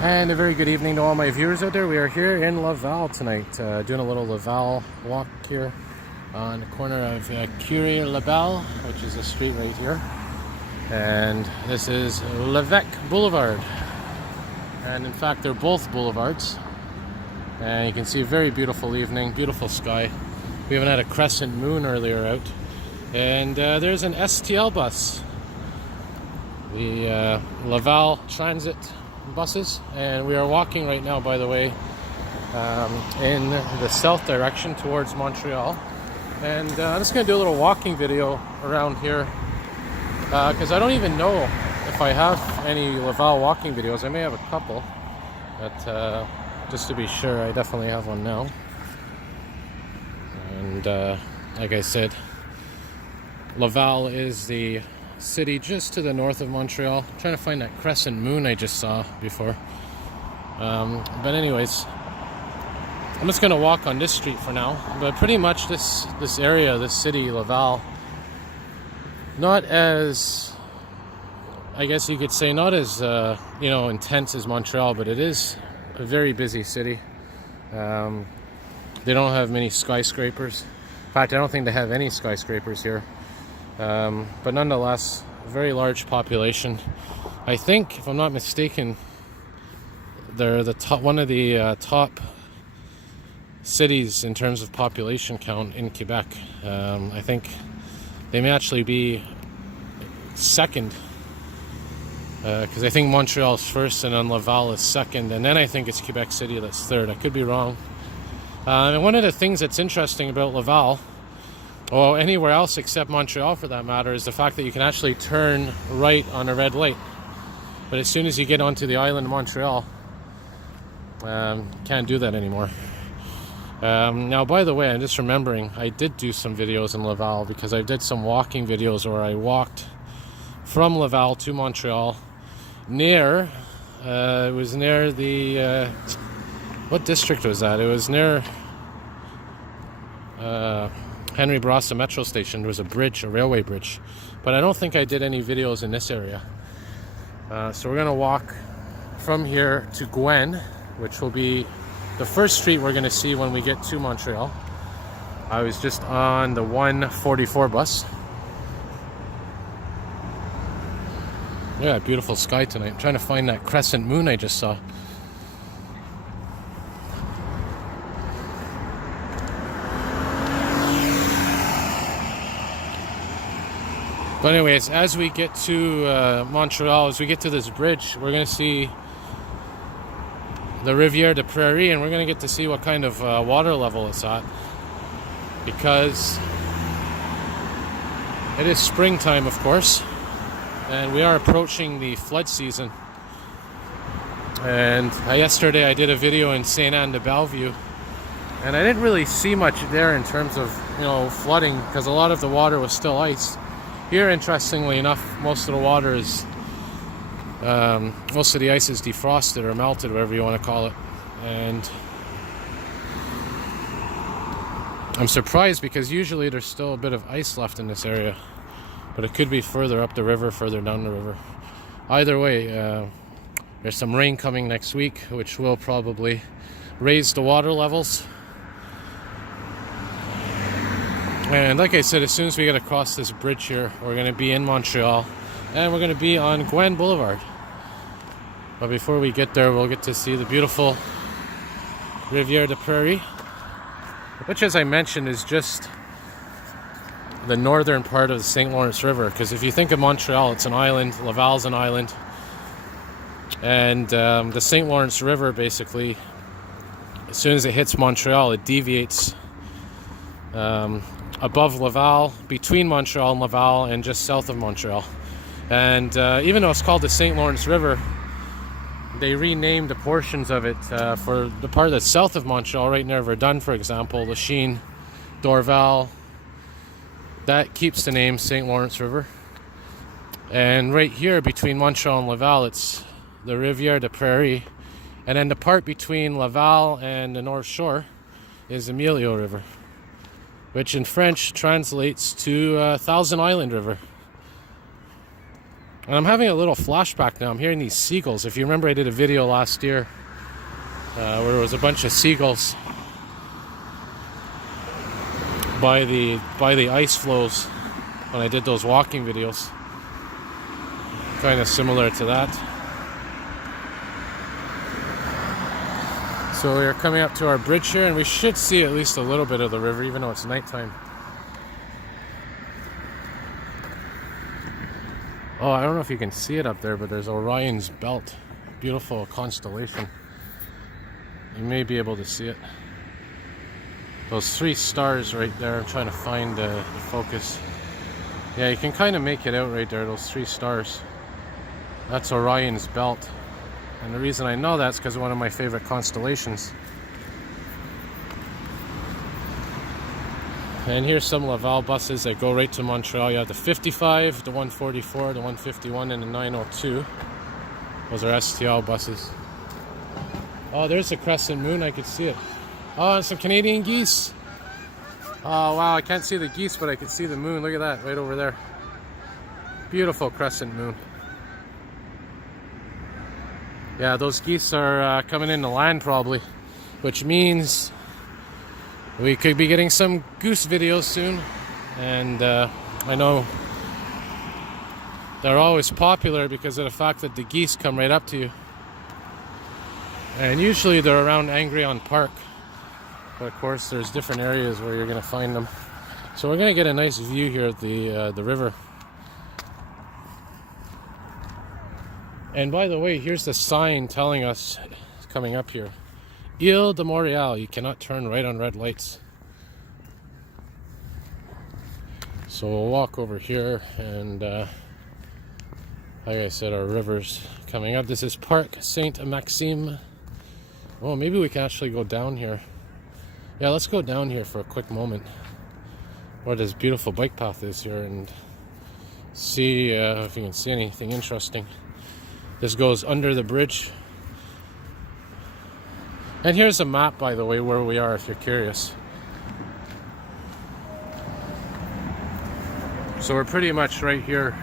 And a very good evening to all my viewers out there. We are here in Laval tonight, doing a little Laval walk here on the corner of Curie Laval, which is a street right here. And this is L'évêque Boulevard. And in fact, they're both boulevards. And you can see a very beautiful evening, beautiful sky. We even had a crescent moon earlier out. And there's an STL bus, the Laval Transit buses, and we are walking right now, by the way, in the south direction towards Montreal. And I'm just going to do a little walking video around here because I don't even know if I have any Laval walking videos. I may have a couple, but just to be sure, I definitely have one now. And like I said, Laval is the city just to the north of Montreal. I'm trying to find that crescent moon I just saw before. But anyways, I'm just going to walk on this street for now. But pretty much this area, this city, Laval, not as, I guess you could say, not as intense as Montreal, but it is a very busy city. They don't have many skyscrapers. In fact, I don't think they have any skyscrapers here. But nonetheless, a very large population. I think, if I'm not mistaken, they're one of the top cities in terms of population count in Quebec. I think they may actually be second, because I think Montreal is first, and then Laval is second, and then I think it's Quebec City that's third. I could be wrong. And one of the things that's interesting about Laval, or anywhere else except Montreal for that matter, is the fact that you can actually turn right on a red light. But as soon as you get onto the island of Montreal, can't do that anymore. Now, by the way, I'm just remembering, I did do some videos in Laval because I did some walking videos where I walked from Laval to Montreal near, it was near the, what district was that? It was near Henry Bourassa Metro Station. There was a bridge, a railway bridge, but I don't think I did any videos in this area. So we're gonna walk from here to Gwen, which will be the first street we're gonna see when we get to Montreal. I was just on the 144 bus. Yeah, beautiful sky tonight. I'm trying to find that crescent moon I just saw. But anyways, as we get to Montreal, as we get to this bridge, we're going to see the Rivière de Prairie, and we're going to get to see what kind of water level it's at, because it is springtime, of course, and we are approaching the flood season. And yesterday I did a video in Saint Anne de Bellevue, and I didn't really see much there in terms of flooding, because a lot of the water was still ice. Here, interestingly enough, most of the water is, most of the ice is defrosted or melted, whatever you want to call it. And I'm surprised because usually there's still a bit of ice left in this area, but it could be further up the river, further down the river. Either way, there's some rain coming next week, which will probably raise the water levels. And like I said, as soon as we get across this bridge here, we're going to be in Montreal, and we're going to be on Gwen Boulevard. But before we get there, we'll get to see the beautiful Rivière de Prairie, which, as I mentioned, is just the northern part of the St. Lawrence River. Because if you think of Montreal, it's an island, Laval's an island, and the St. Lawrence River, basically, as soon as it hits Montreal, it deviates above Laval, between Montreal and Laval, and just south of Montreal. And even though it's called the St. Lawrence River, they renamed the portions of it for the part that's south of Montreal, right near Verdun, for example, Lachine, Dorval. That keeps the name St. Lawrence River. And right here between Montreal and Laval, it's the Rivière de Prairie. And then the part between Laval and the North Shore is Emilio River, which in French translates to Thousand Island River. And I'm having a little flashback now. I'm hearing these seagulls. If you remember, I did a video last year where there was a bunch of seagulls by the ice floes when I did those walking videos. Kind of similar to that. So we're coming up to our bridge here, and we should see at least a little bit of the river, even though it's nighttime. Oh, I don't know if you can see it up there, but there's Orion's Belt. Beautiful constellation. You may be able to see it. Those 3 stars right there. I'm trying to find the focus. Yeah, you can kind of make it out right there, those 3 stars. That's Orion's Belt. And the reason I know that's because of one of my favorite constellations. And here's some Laval buses that go right to Montreal. You have the 55, the 144, the 151, and the 902. Those are STL buses. Oh, there's the crescent moon. I could see it. Oh, and some Canadian geese. Oh, wow. I can't see the geese, but I can see the moon. Look at that right over there. Beautiful crescent moon. Yeah, those geese are coming in to land probably, which means we could be getting some goose videos soon. And I know they're always popular because of the fact that the geese come right up to you. And usually they're around Angry-on Park. But of course there's different areas where you're going to find them. So we're going to get a nice view here at the river. And by the way, here's the sign telling us, coming up here, Ile de Montreal, you cannot turn right on red lights. So we'll walk over here, and like I said, our river's coming up. This is Parc Saint-Maxime. Oh, maybe we can actually go down here. Yeah, let's go down here for a quick moment, where this beautiful bike path is here, and see if you can see anything interesting. This goes under the bridge. And here's a map, by the way, where we are if you're curious. So we're pretty much right here.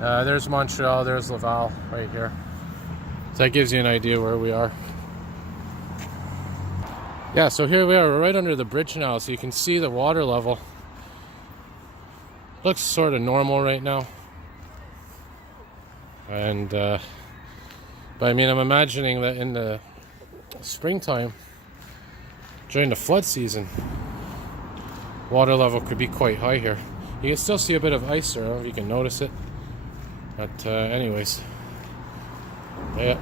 There's Montreal, there's Laval right here. So that gives you an idea where we are. Yeah, so here we are, we're right under the bridge now, so you can see the water level. Looks sort of normal right now. And but I mean, I'm imagining that in the springtime, during the flood season, water level could be quite high here. You can still see a bit of ice there, I don't know if you can notice it. But anyways, yep.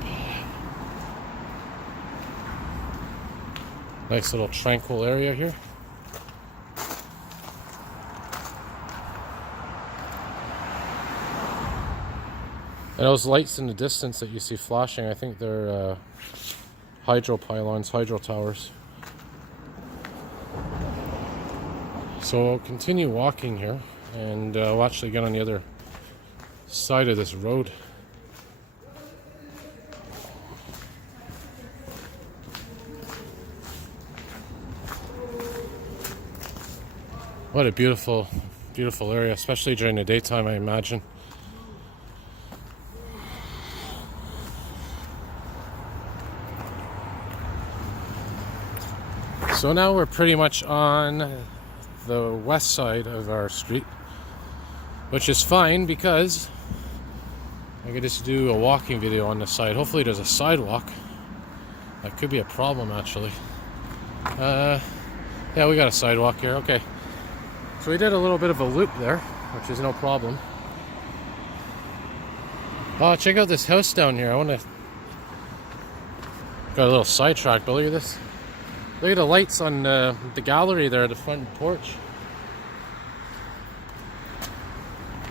Nice little tranquil area here. And those lights in the distance that you see flashing, I think they're hydro pylons, hydro towers. So we'll continue walking here, and we'll actually get on the other side of this road. What a beautiful, beautiful area, especially during the daytime, I imagine. So now we're pretty much on the west side of our street, which is fine because I could just do a walking video on the side. Hopefully there's a sidewalk. That could be a problem actually. Yeah, we got a sidewalk here, okay. So we did a little bit of a loop there, which is no problem. Oh, check out this house down here. I want to... Got a little sidetrack, but look at this. Look at the lights on the gallery there, the front porch.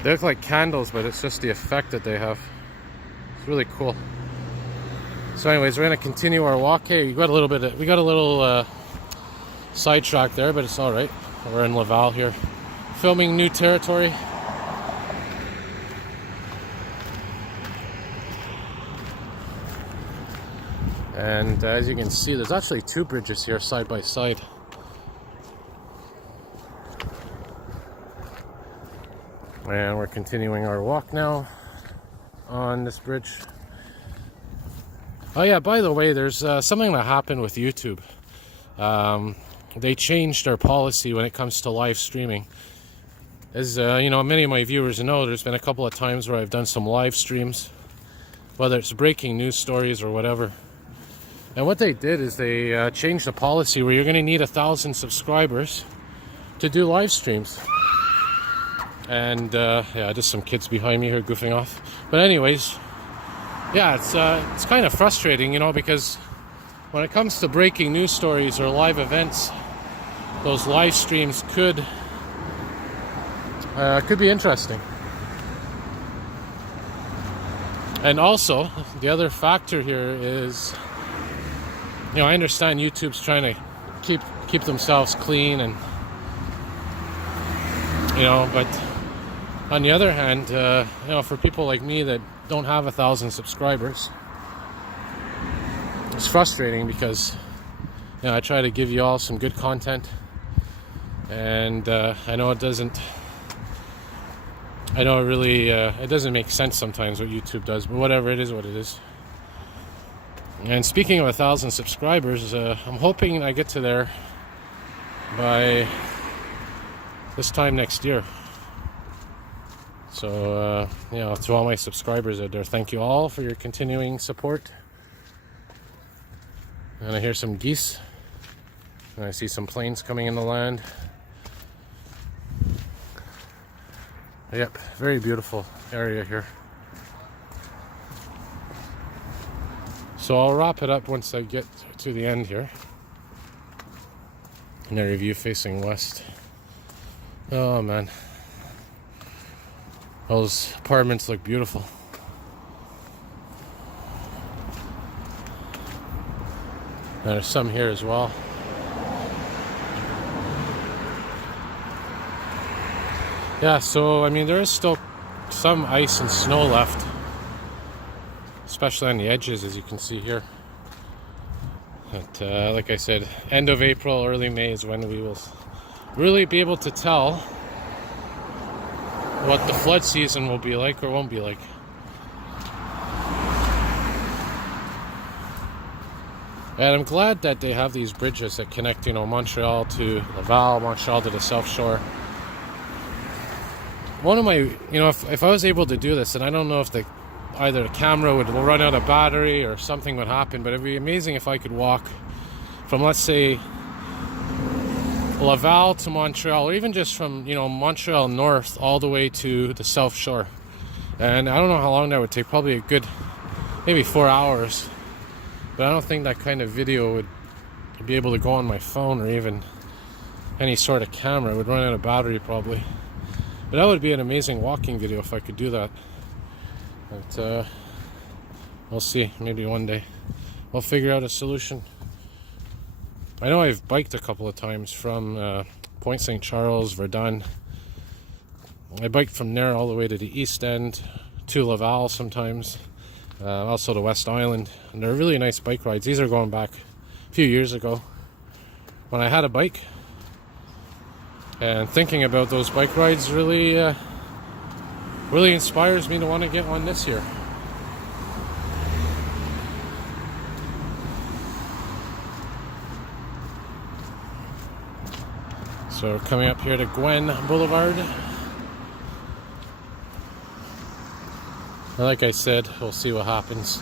They look like candles, but it's just the effect that they have. It's really cool. So anyways, we're going to continue our walk. Hey, we got a little sidetrack there, but it's alright. We're in Laval here, filming new territory. And as you can see, there's actually 2 bridges here side by side. And we're continuing our walk now on this bridge. Oh yeah, by the way, there's something that happened with YouTube. They changed their policy when it comes to live streaming. As you know, many of my viewers know, there's been a couple of times where I've done some live streams, whether it's breaking news stories or whatever. And what they did is they changed the policy where you're going to need 1,000 subscribers to do live streams. And yeah, just some kids behind me who are goofing off. But anyways, yeah, it's kind of frustrating, you know, because when it comes to breaking news stories or live events, those live streams could be interesting. And also, the other factor here is, you know, I understand YouTube's trying to keep themselves clean, and you know, but on the other hand, you know, for people like me that don't have 1,000 subscribers, it's frustrating because, you know, I try to give you all some good content, and I know it doesn't. I know it doesn't make sense sometimes what YouTube does, but whatever, it is what it is. And speaking of 1,000 subscribers, I'm hoping I get to there by this time next year. So, you know, to all my subscribers out there, thank you all for your continuing support. And I hear some geese, and I see some planes coming in the land. Yep, very beautiful area here. So I'll wrap it up once I get to the end here. And a view facing west. Oh man, those apartments look beautiful. And there's some here as well. Yeah, so I mean, there is still some ice and snow left, especially on the edges, as you can see here. But like I said, end of April, early May is when we will really be able to tell what the flood season will be like or won't be like. And I'm glad that they have these bridges that connect, you know, Montreal to Laval, Montreal to the South Shore. One of my, you know, if I was able to do this, and I don't know if either the camera would run out of battery or something would happen, but it'd be amazing if I could walk from, let's say, Laval to Montreal, or even just from, you know, Montreal north all the way to the South Shore. And I don't know how long that would take, probably a good, maybe 4 hours. But I don't think that kind of video would be able to go on my phone or even any sort of camera. It would run out of battery probably. But that would be an amazing walking video if I could do that. But we'll see. Maybe one day we'll figure out a solution. I know I've biked a couple of times from Point St. Charles, Verdun. I biked from there all the way to the East End, to Laval sometimes, also to West Island. And they're really nice bike rides. These are going back a few years ago when I had a bike. And thinking about those bike rides really inspires me to want to get one this year. So we're coming up here to Gwen Boulevard. And like I said, we'll see what happens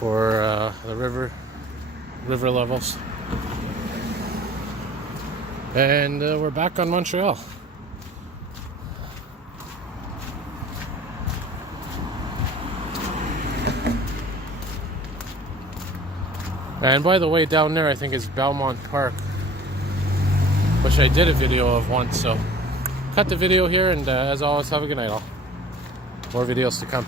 for the river levels. And we're back on Montreal. And by the way, down there I think is Belmont Park, which I did a video of once. So cut the video here, and as always, have a good night all. More videos to come.